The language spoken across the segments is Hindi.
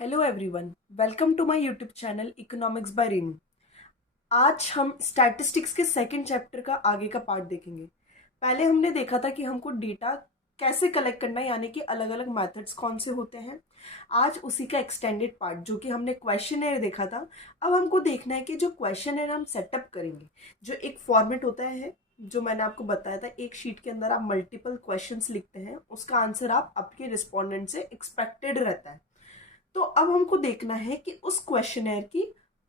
Hello everyone, welcome to my YouTube channel economics by Renu. आज हम स्टैटिस्टिक्स के सेकंड चैप्टर का आगे का पार्ट देखेंगे। पहले हमने देखा था कि हमको डेटा कैसे कलेक्ट करना है, यानी कि अलग अलग मेथड्स कौन से होते हैं। आज उसी का एक्सटेंडेड पार्ट, जो कि हमने क्वेश्चनर देखा था, अब हमको देखना है कि जो क्वेश्चनर हम सेटअप करेंगे, जो एक फॉर्मेट होता है जो मैंने आपको बताया था, एक शीट के अंदर आप मल्टीपल क्वेश्चंस लिखते हैं, उसका आंसर आप आपके रिस्पोंडेंट से एक्सपेक्टेड रहता है। तो अब हमको देखना है कि उस क्वेश्चनर की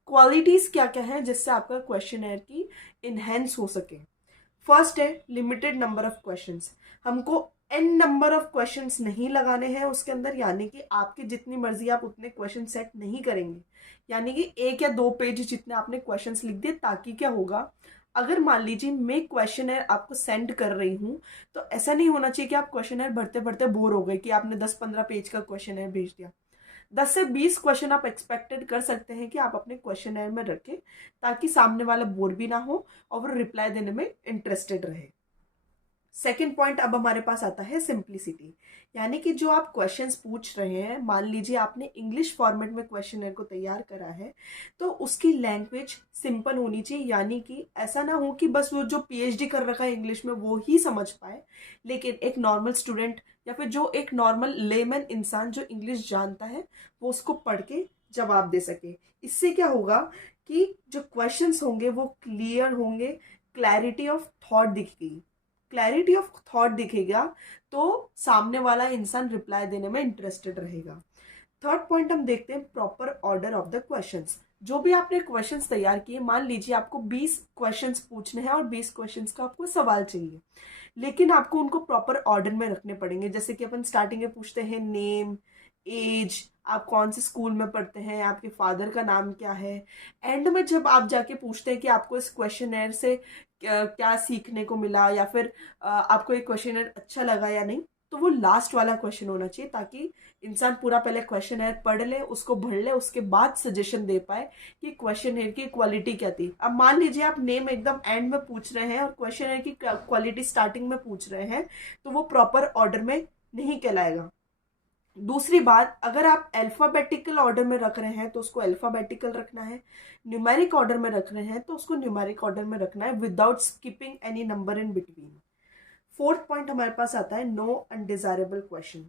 क्वालिटीज क्या क्या है जिससे आपका क्वेश्चनर की इनहेंस हो सके। फर्स्ट है लिमिटेड नंबर ऑफ क्वेश्चंस। हमको एन नंबर ऑफ क्वेश्चंस नहीं लगाने हैं उसके अंदर, यानी कि आपकी जितनी मर्जी आप उतने क्वेश्चन सेट नहीं करेंगे, यानी कि एक या दो पेज जितने आपने क्वेश्चंस लिख दिए। ताकि क्या होगा, अगर मान लीजिए मैं क्वेश्चनर आपको सेंड कर रही हूँ, तो ऐसा नहीं होना चाहिए कि आप क्वेश्चनर भरते भरते बोर हो गए कि आपने 10-15 पेज का क्वेश्चनर भेज दिया। 10 से 20 क्वेश्चन आप एक्सपेक्टेड कर सकते हैं कि आप अपने क्वेश्चनर में रखें, ताकि सामने वाला बोर भी ना हो और वो रिप्लाई देने में इंटरेस्टेड रहे। सेकेंड पॉइंट अब हमारे पास आता है सिंप्लिसिटी, यानी कि जो आप क्वेश्चंस पूछ रहे हैं, मान लीजिए आपने इंग्लिश फॉर्मेट में क्वेश्चनर को तैयार करा है, तो उसकी लैंग्वेज सिंपल होनी चाहिए। यानी कि ऐसा ना हो कि बस वो जो पीएचडी कर रखा है इंग्लिश में वो ही समझ पाए, लेकिन एक नॉर्मल स्टूडेंट या फिर जो एक नॉर्मल लेमन इंसान जो इंग्लिश जानता है, वो उसको पढ़ के जवाब दे सके। इससे क्या होगा कि जो क्वेश्चंस होंगे वो क्लियर होंगे, क्लैरिटी ऑफ थॉट दिखेगी। क्लैरिटी ऑफ थॉट दिखेगा तो सामने वाला इंसान रिप्लाई देने में इंटरेस्टेड रहेगा। थर्ड पॉइंट हम देखते हैं proper order of the questions. जो भी आपने क्वेश्चंस तैयार किए, मान लीजिए आपको 20 क्वेश्चंस पूछने हैं और 20 क्वेश्चंस का आपको सवाल चाहिए, लेकिन आपको उनको प्रॉपर ऑर्डर में रखने पड़ेंगे। जैसे कि अपन स्टार्टिंग में पूछते हैं नेम, एज, आप कौन से स्कूल में पढ़ते हैं, आपके फादर का नाम क्या है। एंड में जब आप जाके पूछते हैं कि आपको इस क्वेश्चनर से क्या सीखने को मिला, या फिर आपको एक क्वेश्चनर अच्छा लगा या नहीं, तो वो लास्ट वाला क्वेश्चन होना चाहिए, ताकि इंसान पूरा पहले क्वेश्चनर पढ़ ले, उसको भर ले, उसके बाद सजेशन दे पाए कि क्वेश्चनर की क्वालिटी क्या थी। अब मान लीजिए आप नेम एकदम एंड में पूछ रहे हैं और क्वेश्चनर की क्वालिटी स्टार्टिंग में पूछ रहे हैं, तो वो प्रॉपर ऑर्डर में नहीं कहलाएगा। दूसरी बात, अगर आप अल्फाबेटिकल ऑर्डर में रख रहे हैं तो उसको अल्फाबेटिकल रखना है, न्यूमेरिक ऑर्डर में रख रहे हैं तो उसको न्यूमेरिक ऑर्डर में रखना है, without skipping any number in between. Fourth point हमारे पास आता है नो अनडिजायरेबल क्वेश्चन।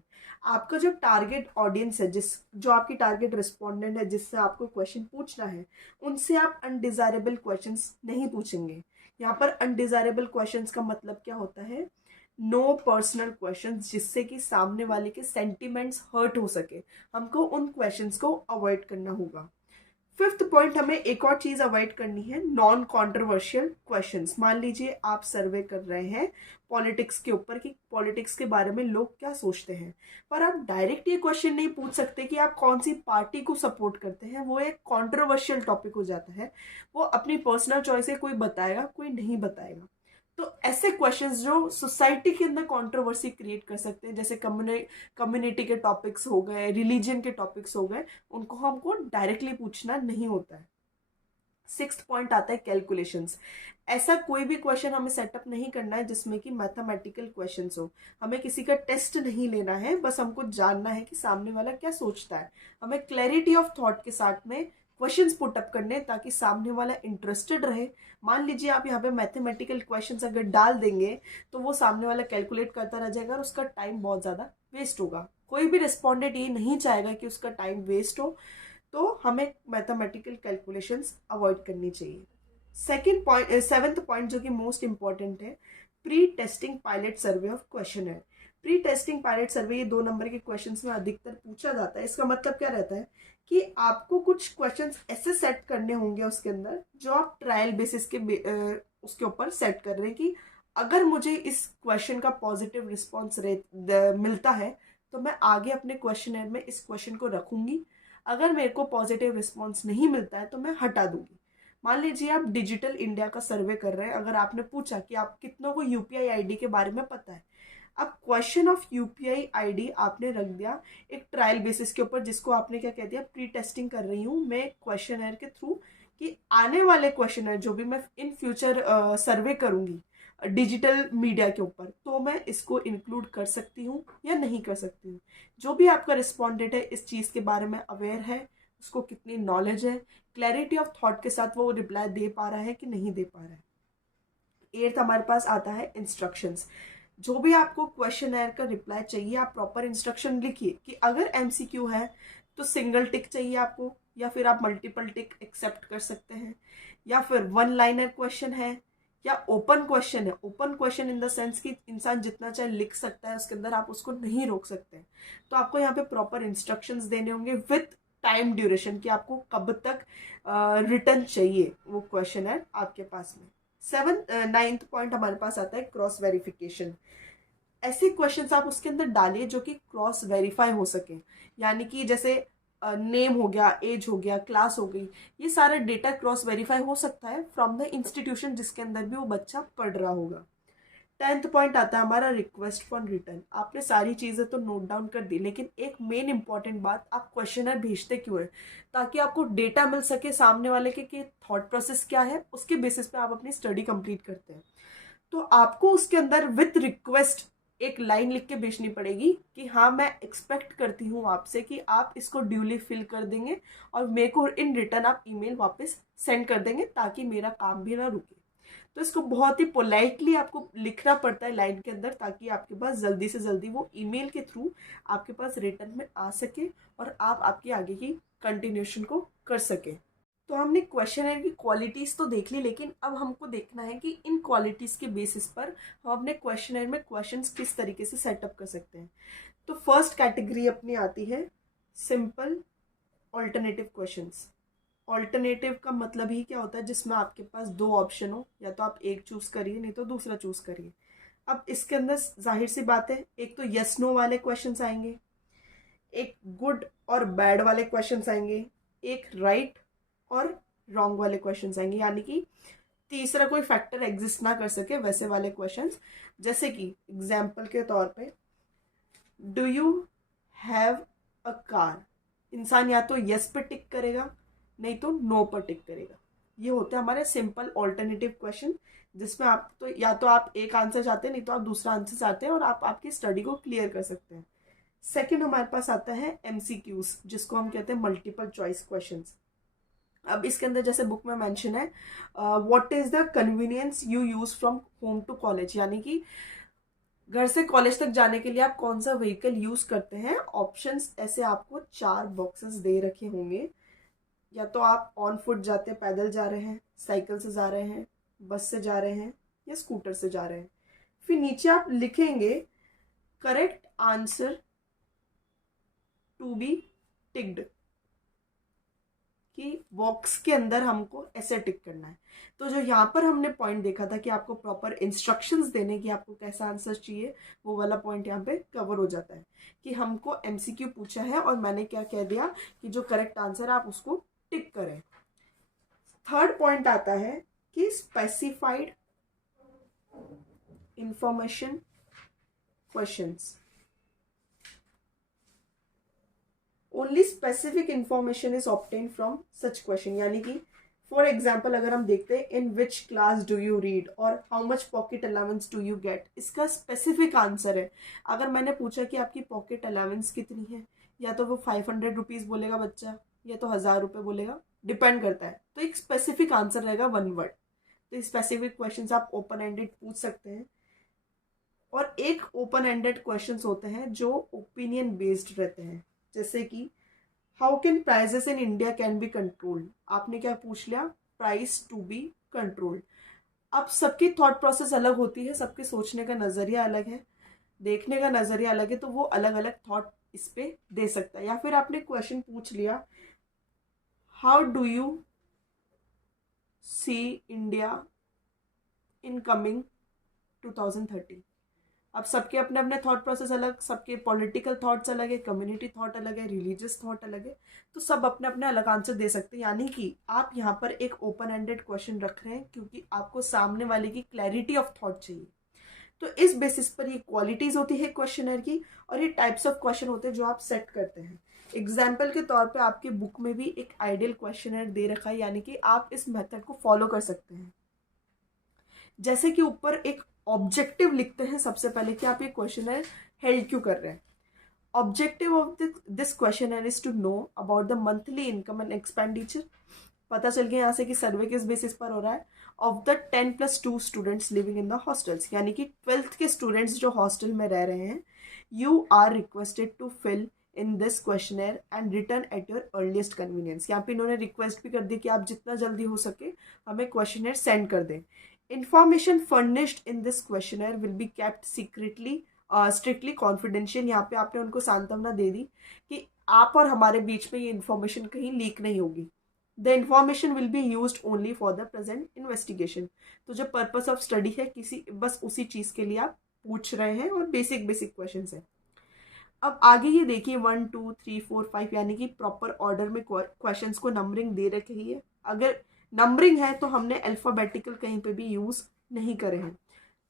आपका जो टारगेट ऑडियंस है, जो आपकी टारगेट रिस्पोंडेंट है जिससे आपको क्वेश्चन पूछना है, उनसे आप अनडिजायरेबल क्वेश्चंस नहीं पूछेंगे। यहाँ पर अनडिजायरेबल क्वेश्चंस का मतलब क्या होता है, नो पर्सनल क्वेश्चंस, जिससे कि सामने वाले के सेंटिमेंट्स हर्ट हो सके। हमको उन क्वेश्चंस को अवॉइड करना होगा। फिफ्थ पॉइंट, हमें एक और चीज अवॉइड करनी है, नॉन कॉन्ट्रोवर्शियल क्वेश्चंस। मान लीजिए आप सर्वे कर रहे हैं पॉलिटिक्स के ऊपर कि पॉलिटिक्स के बारे में लोग क्या सोचते हैं, पर आप डायरेक्ट ये क्वेश्चन नहीं पूछ सकते कि आप कौन सी पार्टी को सपोर्ट करते हैं। वो एक कॉन्ट्रोवर्शियल टॉपिक हो जाता है, वो अपनी पर्सनल चॉइस है, कोई बताएगा कोई नहीं बताएगा। तो ऐसे क्वेश्चंस जो सोसाइटी के अंदर कंट्रोवर्सी क्रिएट कर सकते हैं, जैसे कम्युनिटी के टॉपिक्स हो गए, रिलीजन के टॉपिक्स हो गए, उनको हमको डायरेक्टली पूछना नहीं होता है। सिक्स्थ पॉइंट आता है कैलकुलेशंस। ऐसा कोई भी क्वेश्चन हमें सेटअप नहीं करना है जिसमें कि मैथमेटिकल क्वेश्चंस हो। हमें किसी का टेस्ट नहीं लेना है, बस हमको जानना है कि सामने वाला क्या सोचता है। हमें क्लैरिटी ऑफ थॉट के साथ में क्वेश्चंस पुट अप करने, ताकि सामने वाला इंटरेस्टेड रहे। मान लीजिए आप यहाँ पे मैथमेटिकल क्वेश्चंस अगर डाल देंगे, तो वो सामने वाला कैलकुलेट करता रह जाएगा और उसका टाइम बहुत ज़्यादा वेस्ट होगा। कोई भी रिस्पॉन्डेंट ये नहीं चाहेगा कि उसका टाइम वेस्ट हो, तो हमें मैथमेटिकल कैलकुलेशंस अवॉइड करनी चाहिए। सेकेंड पॉइंट, सेवेंथ पॉइंट जो कि मोस्ट इंपॉर्टेंट है, pre testing pilot survey of question है। प्री टेस्टिंग पायलट सर्वे ये 2 नंबर के क्वेश्चंस में अधिकतर पूछा जाता है। इसका मतलब क्या रहता है कि आपको कुछ क्वेश्चंस ऐसे सेट करने होंगे उसके अंदर, जो आप ट्रायल बेसिस के उसके ऊपर सेट कर रहे हैं कि अगर मुझे इस क्वेश्चन का पॉजिटिव रिस्पॉन्स मिलता है, तो मैं आगे अपने क्वेश्चनर में इस क्वेश्चन को रखूंगी। अगर मेरे को पॉजिटिव रिस्पॉन्स नहीं मिलता है तो मैं हटा दूंगी। मान लीजिए आप डिजिटल इंडिया का सर्वे कर रहे हैं, अगर आपने पूछा कि आप कितनों को यूपीआई आईडी के बारे में पता है, अब क्वेश्चन ऑफ यूपीआई आईडी आपने रख दिया एक ट्रायल बेसिस के ऊपर, जिसको आपने क्या कह दिया, प्री टेस्टिंग कर रही हूँ मैं क्वेश्चनर के थ्रू, कि आने वाले क्वेश्चनर जो भी मैं इन फ्यूचर सर्वे करूंगी, डिजिटल मीडिया के ऊपर, तो मैं इसको इंक्लूड कर सकती हूँ या नहीं कर सकती हूँ। जो भी आपका रिस्पॉन्डेंट है इस चीज़ के बारे में अवेयर है, उसको कितनी नॉलेज है, क्लैरिटी ऑफ थॉट के साथ वो रिप्लाई दे पा रहा है कि नहीं दे पा रहा है। 8th हमारे पास आता है इंस्ट्रक्शंस। जो भी आपको क्वेश्चन का रिप्लाई चाहिए आप प्रॉपर इंस्ट्रक्शन लिखिए कि अगर एमसीक्यू है तो सिंगल टिक चाहिए आपको, या फिर आप मल्टीपल टिक एक्सेप्ट कर सकते हैं, या फिर वन लाइनर क्वेश्चन है, या ओपन क्वेश्चन है। Open question in the sense कि इंसान जितना चाहे लिख सकता है, उसके अंदर आप उसको नहीं रोक सकते। तो आपको यहाँ पे प्रॉपर इंस्ट्रक्शंस देने होंगे विथ टाइम ड्यूरेशन कि आपको कब तक रिटर्न चाहिए वो क्वेश्चन है आपके पास में। 9th पॉइंट हमारे पास आता है क्रॉस वेरिफिकेशन। ऐसे क्वेश्चंस आप उसके अंदर डालिए जो कि क्रॉस वेरीफाई हो सके, यानी कि जैसे नेम हो गया, एज हो गया, क्लास हो गई, ये सारा डेटा क्रॉस वेरीफाई हो सकता है फ्रॉम द इंस्टीट्यूशन जिसके अंदर भी वो बच्चा पढ़ रहा होगा। 10th पॉइंट आता है हमारा रिक्वेस्ट फॉर रिटर्न। आपने सारी चीज़ें तो नोट डाउन कर दी, लेकिन एक मेन इंपॉर्टेंट बात, आप क्वेश्चनर भेजते क्यों है? ताकि आपको डेटा मिल सके सामने वाले के कि थॉट प्रोसेस क्या है, उसके बेसिस पे आप अपनी स्टडी कंप्लीट करते हैं। तो आपको उसके अंदर विथ रिक्वेस्ट एक लाइन लिख के भेजनी पड़ेगी कि हाँ मैं एक्सपेक्ट करती हूँ आपसे कि आप इसको ड्यूली फिल कर देंगे और मेरे को इन रिटर्न आप ईमेल वापस सेंड कर देंगे ताकि मेरा काम भी ना रुके। तो इसको बहुत ही पोलाइटली आपको लिखना पड़ता है लाइन के अंदर, ताकि आपके पास जल्दी से जल्दी वो ईमेल के थ्रू आपके पास रिटर्न में आ सके और आप आपकी आगे की कंटिन्यूशन को कर सके। तो हमने क्वेश्चनर की क्वालिटीज़ तो देख ली, लेकिन अब हमको देखना है कि इन क्वालिटीज़ के बेसिस पर हम अपने क्वेश्चनर में क्वेश्चंस किस तरीके से सेटअप कर सकते हैं। तो फर्स्ट कैटेगरी अपनी आती है सिंपल ऑल्टरनेटिव क्वेश्चंस। ऑल्टरनेटिव का मतलब ही क्या होता है? जिसमें आपके पास दो ऑप्शन हो, या तो आप एक चूज करिए नहीं तो दूसरा चूज करिए। अब इसके अंदर जाहिर सी बात है, एक तो यस नो वाले क्वेश्चंस आएंगे, एक गुड और बैड वाले क्वेश्चंस आएंगे, एक राइट और रॉन्ग वाले क्वेश्चंस आएंगे, यानी कि तीसरा कोई फैक्टर एग्जिस्ट ना कर सके वैसे वाले क्वेश्चंस। जैसे कि एग्जाम्पल के तौर पे, do you have a car, इंसान या तो यस पे टिक करेगा नहीं तो नो पर टिक करेगा। ये होते हैं हमारे सिंपल ऑल्टरनेटिव क्वेश्चन, जिसमें आप तो या तो आप एक आंसर चाहते हैं नहीं तो आप दूसरा आंसर चाहते हैं और आप आपकी स्टडी को क्लियर कर सकते हैं। सेकंड हमारे पास आता है एमसीक्यूज, जिसको हम कहते हैं मल्टीपल चॉइस क्वेश्चंस। अब इसके अंदर जैसे बुक में मेंशन है, what is the convenience you use from home to college, यानी कि घर से कॉलेज तक जाने के लिए आप कौन सा व्हीकल यूज करते हैं। ऑप्शंस ऐसे आपको 4 बॉक्सेस दे रखे होंगे, या तो आप ऑन फुट जाते हैं, पैदल जा रहे हैं, साइकिल से जा रहे हैं, बस से जा रहे हैं, या स्कूटर से जा रहे हैं। फिर नीचे आप लिखेंगे correct answer to be ticked, कि बॉक्स के अंदर हमको ऐसे टिक करना है। तो जो यहाँ पर हमने पॉइंट देखा था कि आपको प्रॉपर इंस्ट्रक्शंस देने की आपको कैसा आंसर चाहिए, वो वाला पॉइंट यहाँ पे कवर हो जाता है कि हमको एमसीक्यू पूछा है और मैंने क्या कह दिया कि जो करेक्ट आंसर आप उसको टिक करें। थर्ड पॉइंट आता है कि specified information questions, only specific information is obtain from such question, यानी कि फॉर एग्जाम्पल अगर हम देखते हैं in which class do you read और how much pocket allowance do you get, इसका स्पेसिफिक आंसर है। अगर मैंने पूछा कि आपकी पॉकेट अलाउंस कितनी है, या तो वो 500 रुपीज़ बोलेगा बच्चा, या तो 1000 रुपये बोलेगा, डिपेंड करता है। तो एक स्पेसिफिक आंसर रहेगा 1 वर्ड। तो स्पेसिफिक क्वेश्चन आप ओपन एंडेड पूछ सकते हैं, और एक ओपन एंडेड क्वेश्चंस होते हैं जो ओपिनियन बेस्ड रहते हैं, जैसे कि how can prices in India can be controlled. आपने क्या पूछ लिया? Price to be controlled. अब सबकी थॉट प्रोसेस अलग होती है, सबके सोचने का नजरिया अलग है, देखने का नजरिया अलग है, तो वो अलग अलग थॉट इस पे दे सकता है। या फिर आपने क्वेश्चन पूछ लिया how do you see India in coming 2030। अब सबके अपने अपने थॉट प्रोसेस अलग, सबके पॉलिटिकल थॉट्स अलग है, कम्युनिटी थॉट अलग है, रिलीजियस थॉट अलग है, तो सब अपने अपने अलग आंसर दे सकते हैं। यानी कि आप यहाँ पर एक ओपन एंडेड क्वेश्चन रख रहे हैं क्योंकि आपको सामने वाले की क्लैरिटी ऑफ थॉट चाहिए। तो इस बेसिस पर ये क्वालिटीज होती है क्वेश्चनर की, और ये टाइप्स ऑफ क्वेश्चन होते हैं जो आप सेट करते हैं। एग्जाम्पल के तौर पर आपके बुक में भी एक आइडियल क्वेश्चनर दे रखा है, यानी कि आप इस मेथड को फॉलो कर सकते हैं। जैसे कि ऊपर एक ऑब्जेक्टिव लिखते हैं सबसे पहले कि आप ये क्वेश्चनर हेल्ड क्यों कर रहे हैं। Objective of this questionnaire is to know about the monthly income and expenditure. पता चल गया यहाँ से कि सर्वे किस बेसिस पर हो रहा है, of the 10+2 students living in the hostels, यानी कि 12th के स्टूडेंट्स जो हॉस्टल में रह रहे हैं। You are requested to fill in this questionnaire and return at your earliest convenience. यहाँ पे इन्होंने रिक्वेस्ट भी कर दी कि आप जितना जल्दी हो सके हमें क्वेश्चनर सेंड कर दें। Information furnished in this questionnaire will be kept secretly strictly confidential. यहाँ पे आपने उनको सांत्वना दे दी कि आप और हमारे बीच में ये इन्फॉर्मेशन कहीं लीक नहीं होगी। The information will be used only for the present investigation. तो जो पर्पस ऑफ स्टडी है किसी बस उसी चीज़ के लिए आप पूछ रहे हैं और बेसिक क्वेश्चन है। अब आगे ये देखिए 1 2 3 4 5 यानी कि प्रॉपर ऑर्डर में क्वेश्चंस को नंबरिंग दे रखी है। अगर नंबरिंग है तो हमने अल्फाबेटिकल कहीं पे भी यूज़ नहीं करे हैं।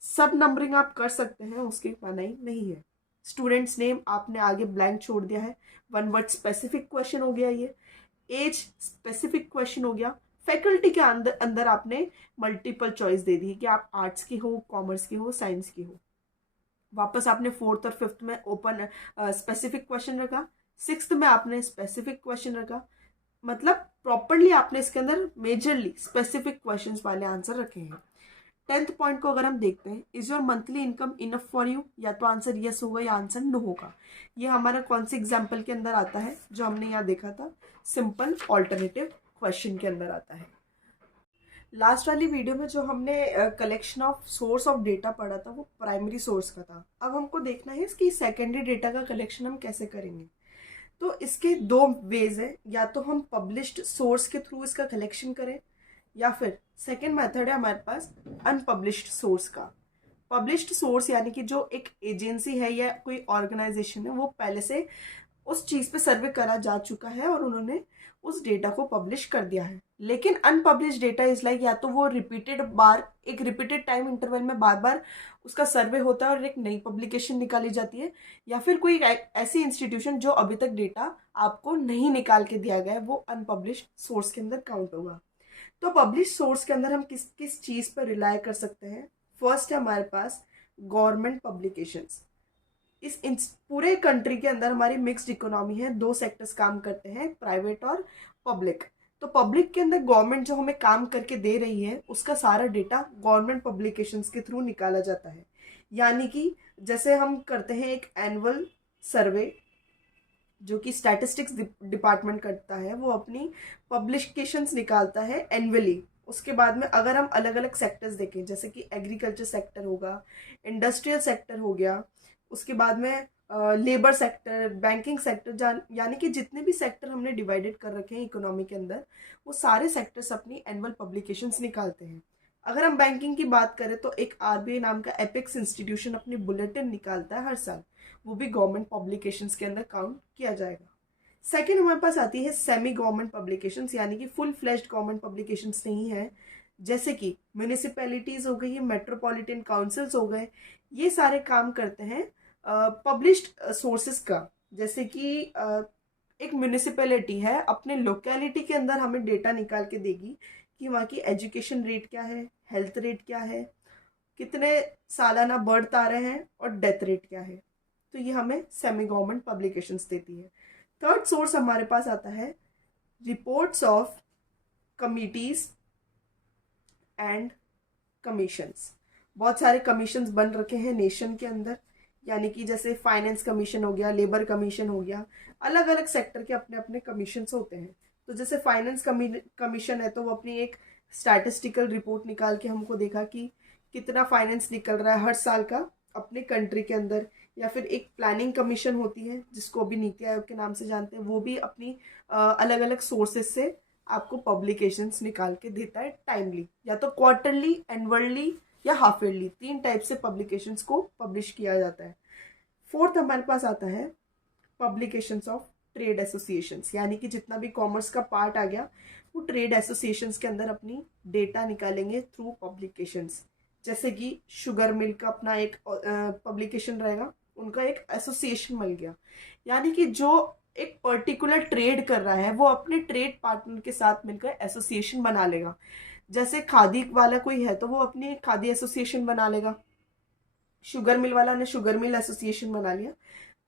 सब नंबरिंग आप कर सकते हैं, उसकी मनाही नहीं है। स्टूडेंट्स नेम आपने आगे ब्लैंक छोड़ दिया है। 1 वर्ड स्पेसिफिक क्वेश्चन हो गया ये। एज स्पेसिफिक क्वेश्चन हो गया। फैकल्टी के अंदर अंदर आपने मल्टीपल चॉइस दे दी है कि आप आर्ट्स की हो, कॉमर्स की हो, साइंस की हो। वापस आपने 4th और 5th में ओपन स्पेसिफिक क्वेश्चन रखा। 6th में आपने स्पेसिफिक क्वेश्चन रखा। मतलब प्रॉपरली आपने इसके अंदर मेजरली स्पेसिफिक क्वेश्चंस वाले आंसर रखे हैं। 10th पॉइंट को अगर हम देखते हैं, is your monthly income enough for you, या तो आंसर यस होगा या आंसर नो होगा। ये हमारा कौन से एग्जाम्पल के अंदर आता है, जो हमने यहाँ देखा था सिंपल ऑल्टरनेटिव क्वेश्चन के अंदर आता है। लास्ट वाली वीडियो में जो हमने collection of source of data पढ़ा था वो प्राइमरी सोर्स का था। अब हमको देखना है इसकी सेकेंडरी डेटा का कलेक्शन हम कैसे करेंगे। तो इसके 2 वेज है, या तो हम पब्लिश्ड सोर्स के थ्रू इसका कलेक्शन करें, या फिर सेकेंड मेथड है हमारे पास अनपब्लिश्ड सोर्स का। पब्लिश्ड सोर्स यानी कि जो एक एजेंसी है या कोई ऑर्गेनाइजेशन है वो पहले से उस चीज़ पे सर्वे करा जा चुका है और उन्होंने उस डेटा को पब्लिश कर दिया है। लेकिन अनपब्लिश डेटा इज लाइक, या तो वो रिपीटेड बार एक रिपीटेड टाइम इंटरवल में बार बार उसका सर्वे होता है और एक नई पब्लिकेशन निकाली जाती है, या फिर कोई ऐसी इंस्टीट्यूशन जो अभी तक डेटा आपको नहीं निकाल के दिया गया है, वो अनपब्लिश सोर्स के अंदर काउंट होगा। तो पब्लिश सोर्स के अंदर हम किस किस चीज़ पर रिलाय कर सकते हैं। फर्स्ट है हमारे पास गवर्नमेंट पब्लिकेशंस। इस पूरे कंट्री के अंदर हमारी मिक्स्ड इकोनॉमी है, 2 सेक्टर्स काम करते हैं, प्राइवेट और पब्लिक। तो पब्लिक के अंदर गवर्नमेंट जो हमें काम करके दे रही है उसका सारा डेटा गवर्नमेंट पब्लिकेशंस के थ्रू निकाला जाता है। यानी कि जैसे हम करते हैं एक एनुअल सर्वे जो कि स्टैटिस्टिक्स डिपार्टमेंट करता है, वो अपनी पब्लिकेशंस निकालता है एनुअली। उसके बाद में अगर हम अलग अलग सेक्टर्स देखें, जैसे कि एग्रीकल्चर सेक्टर होगा, इंडस्ट्रियल सेक्टर हो गया, उसके बाद में लेबर सेक्टर, बैंकिंग सेक्टर, यानी कि जितने भी सेक्टर हमने डिवाइडेड कर रखे हैं इकोनॉमी के अंदर, वो सारे सेक्टर्स अपनी एनुअल पब्लिकेशंस निकालते हैं। अगर हम बैंकिंग की बात करें तो एक आरबीआई नाम का एपेक्स इंस्टीट्यूशन अपनी बुलेटिन निकालता है हर साल, वो भी गवर्नमेंट पब्लिकेशंस के अंदर काउंट किया जाएगा। सेकेंड हमारे पास आती है सेमी गवर्नमेंट पब्लिकेशंस, यानी कि फुल फ्लेज्ड गवर्नमेंट पब्लिकेशंस नहीं है, जैसे कि म्यूनिसिपैलिटीज हो गई, मेट्रोपॉलिटन काउंसिल्स हो गए। ये सारे काम करते हैं पब्लिश्ड सोर्सेज का। जैसे कि एक म्यूनिसिपैलिटी है, अपने लोकेलिटी के अंदर हमें डेटा निकाल के देगी कि वहाँ की एजुकेशन रेट क्या है, हेल्थ रेट क्या है, कितने सालाना बर्थ आ रहे हैं और डेथ रेट क्या है। तो ये हमें सेमी गवर्नमेंट पब्लिकेशंस देती है। थर्ड सोर्स हमारे पास आता है reports of committees and commissions. बहुत सारे कमीशंस बन रखे हैं नेशन के अंदर, यानी कि जैसे फाइनेंस कमीशन हो गया, लेबर कमीशन हो गया, अलग अलग सेक्टर के अपने अपने कमीशंस होते हैं। तो जैसे फाइनेंस कमीशन है तो वो अपनी एक स्टैटिस्टिकल रिपोर्ट निकाल के हमको देखा कि कितना फाइनेंस निकल रहा है हर साल का अपने कंट्री के अंदर। या फिर एक प्लानिंग कमीशन होती है जिसको अभी नीति आयोग के नाम से जानते हैं, वो भी अपनी अलग अलग सोर्सेज से आपको पब्लिकेशंस निकाल के देता है टाइमली, या तो क्वार्टरली, एनुअली या हाफ ईयरली, 3 टाइप से पब्लिकेशंस को पब्लिश किया जाता है। फोर्थ हमारे पास आता है पब्लिकेशंस ऑफ ट्रेड एसोसिएशंस, यानी कि जितना भी कॉमर्स का पार्ट आ गया वो ट्रेड एसोसिएशंस के अंदर अपनी डेटा निकालेंगे थ्रू पब्लिकेशंस। जैसे कि शुगर मिल का अपना एक पब्लिकेशन रहेगा, उनका एक एसोसिएशन मिल गया, यानी कि जो एक पर्टिकुलर ट्रेड कर रहा है वो अपने ट्रेड पार्टनर के साथ मिलकर एसोसिएशन बना लेगा। जैसे खादी वाला कोई है तो वो अपनी खादी एसोसिएशन बना लेगा, शुगर मिल वाला ने शुगर मिल एसोसिएशन बना लिया।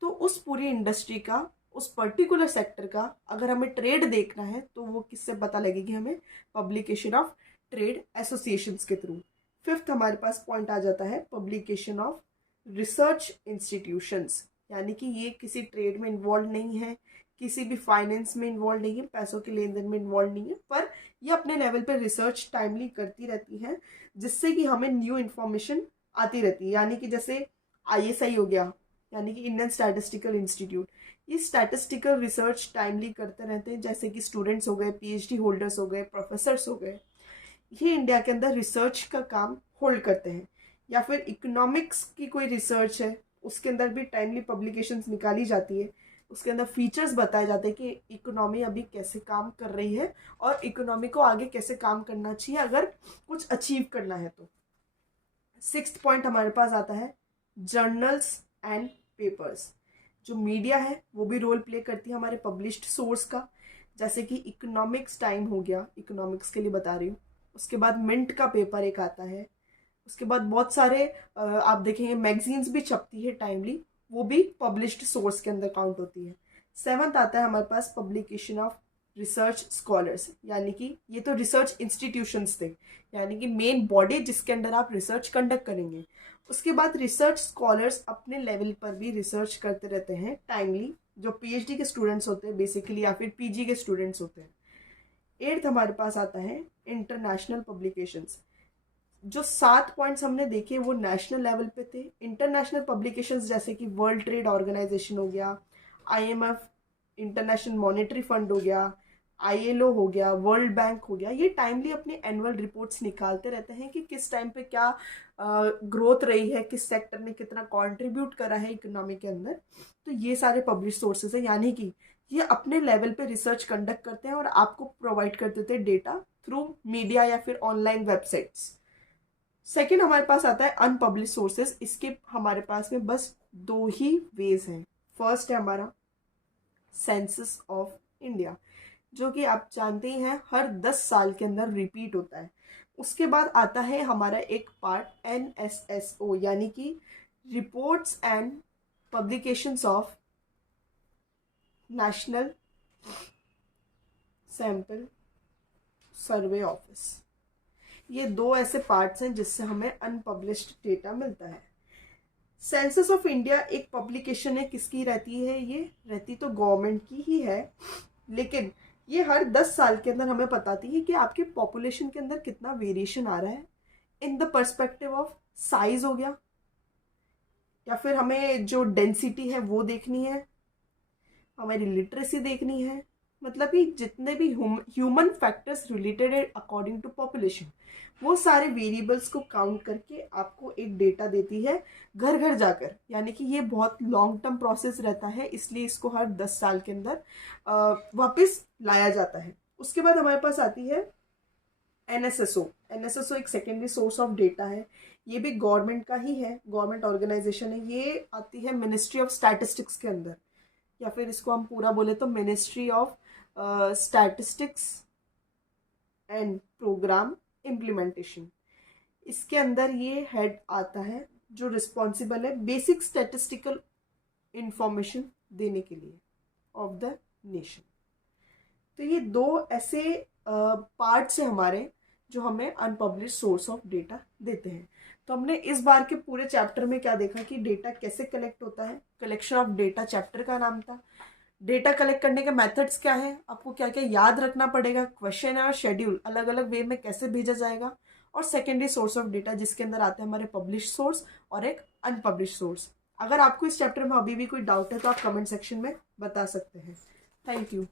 तो उस पूरी इंडस्ट्री का, उस पर्टिकुलर सेक्टर का अगर हमें ट्रेड देखना है तो वो किससे पता लगेगी हमें? पब्लिकेशन ऑफ ट्रेड एसोसिएशंस के थ्रू। फिफ्थ हमारे पास पॉइंट आ जाता है पब्लिकेशन ऑफ रिसर्च इंस्टीट्यूशंस, यानी कि ये किसी ट्रेड में इन्वॉल्व नहीं है, किसी भी फाइनेंस में इन्वॉल्व नहीं है, पैसों के लेन देन में इन्वॉल्व नहीं है, पर ये अपने लेवल पर रिसर्च टाइमली करती रहती है, जिससे कि हमें न्यू इन्फॉर्मेशन आती रहती है। यानी कि जैसे ISI हो गया, यानी कि इंडियन स्टैटिस्टिकल इंस्टीट्यूट, ये स्टैटिस्टिकल रिसर्च टाइमली करते रहते हैं। जैसे कि स्टूडेंट्स हो गए, PhD होल्डर्स हो गए, प्रोफेसर्स हो गए, ये इंडिया के अंदर रिसर्च का काम होल्ड करते हैं। या फिर इकोनॉमिक्स की कोई रिसर्च है, उसके अंदर भी टाइमली पब्लिकेशंस निकाली जाती है, उसके अंदर फीचर्स बताए जाते हैं कि इकोनॉमी अभी कैसे काम कर रही है और इकोनॉमी को आगे कैसे काम करना चाहिए अगर कुछ अचीव करना है तो। सिक्स्थ पॉइंट हमारे पास आता है जर्नल्स एंड पेपर्स। जो मीडिया है वो भी रोल प्ले करती है हमारे पब्लिश्ड सोर्स का, जैसे कि इकोनॉमिक्स टाइम हो गया, इकोनॉमिक्स के लिए बता रही हूँ। उसके बाद मिंट का पेपर एक आता है। उसके बाद बहुत सारे आप देखेंगे मैगजीन्स भी छपती है टाइमली, वो भी पब्लिश्ड सोर्स के अंदर काउंट होती है। सेवंथ आता है हमारे पास पब्लिकेशन ऑफ रिसर्च स्कॉलर्स, यानी कि ये तो रिसर्च इंस्टीट्यूशंस थे, यानी कि मेन बॉडी जिसके अंदर आप रिसर्च कंडक्ट करेंगे। उसके बाद रिसर्च स्कॉलर्स अपने लेवल पर भी रिसर्च करते रहते हैं टाइमली, जो PhD के स्टूडेंट्स होते हैं बेसिकली, या फिर PG के स्टूडेंट्स होते हैं। एट्थ हमारे पास आता है इंटरनेशनल पब्लिकेशंस। जो 7 पॉइंट्स हमने देखे वो नेशनल लेवल पे थे। इंटरनेशनल पब्लिकेशंस जैसे कि वर्ल्ड ट्रेड ऑर्गेनाइजेशन हो गया, IMF, इंटरनेशनल मॉनेटरी फंड हो गया, ILO हो गया, वर्ल्ड बैंक हो गया, ये टाइमली अपनी एनुअल रिपोर्ट्स निकालते रहते हैं कि किस टाइम पे क्या ग्रोथ रही है, किस सेक्टर ने कितना कंट्रीब्यूट करा है इकोनॉमी के अंदर। तो ये सारे पब्लिश सोर्सेज है, यानी कि ये अपने लेवल पे रिसर्च कंडक्ट करते हैं और आपको प्रोवाइड कर देते हैं डेटा थ्रू मीडिया या फिर ऑनलाइन वेबसाइट्स। सेकेंड हमारे पास आता है अनपब्लिश सोर्सेज। इसके हमारे पास में बस 2 ही वेज हैं। फर्स्ट है हमारा सेंसस ऑफ इंडिया, जो कि आप जानते ही हैं हर 10 साल के अंदर रिपीट होता है। उसके बाद आता है हमारा एक पार्ट NSSO, यानी कि reports and publications of national sample survey office. ये 2 ऐसे पार्ट्स हैं जिससे हमें अनपब्लिश्ड डेटा मिलता है। सेंसस ऑफ इंडिया एक पब्लिकेशन है, किसकी रहती है? ये रहती तो गवर्नमेंट की ही है, लेकिन ये हर 10 साल के अंदर हमें बताती है कि आपकी पॉपुलेशन के अंदर कितना वेरिएशन आ रहा है in the perspective of size हो गया, या फिर हमें जो डेंसिटी है वो देखनी है, हमारी लिटरेसी देखनी है, मतलब कि जितने भी ह्यूमन फैक्टर्स रिलेटेड है अकॉर्डिंग टू पॉपुलेशन, वो सारे वेरिएबल्स को काउंट करके आपको एक डेटा देती है घर घर जाकर। यानी कि ये बहुत लॉन्ग टर्म प्रोसेस रहता है, इसलिए इसको हर 10 साल के अंदर वापस लाया जाता है। उसके बाद हमारे पास आती है NSSO। NSSO एक सेकेंडरी सोर्स ऑफ डेटा है, ये भी गवर्नमेंट का ही है, गवर्नमेंट ऑर्गेनाइजेशन है। ये आती है मिनिस्ट्री ऑफ स्टैटिस्टिक्स के अंदर, या फिर इसको हम पूरा बोले तो ministry of statistics and programme implementation. इसके अंदर ये हेड आता है जो रिस्पॉन्सिबल है बेसिक स्टैटिस्टिकल इंफॉर्मेशन देने के लिए ऑफ द नेशन। तो ये 2 ऐसे पार्ट्स हैं हमारे जो हमें अनपब्लिश सोर्स ऑफ डेटा देते हैं। तो हमने इस बार के पूरे चैप्टर में क्या देखा कि डेटा कैसे कलेक्ट होता है। कलेक्शन ऑफ डेटा चैप्टर का नाम था। डेटा कलेक्ट करने के मेथड्स क्या है, आपको क्या क्या याद रखना पड़ेगा, क्वेश्चन और शेड्यूल अलग अलग वे में कैसे भेजा जाएगा, और सेकेंडरी सोर्स ऑफ डेटा जिसके अंदर आते हैं हमारे पब्लिश सोर्स और एक अनपब्लिश सोर्स। अगर आपको इस चैप्टर में अभी भी कोई डाउट है तो आप कमेंट सेक्शन में बता सकते हैं। Thank you.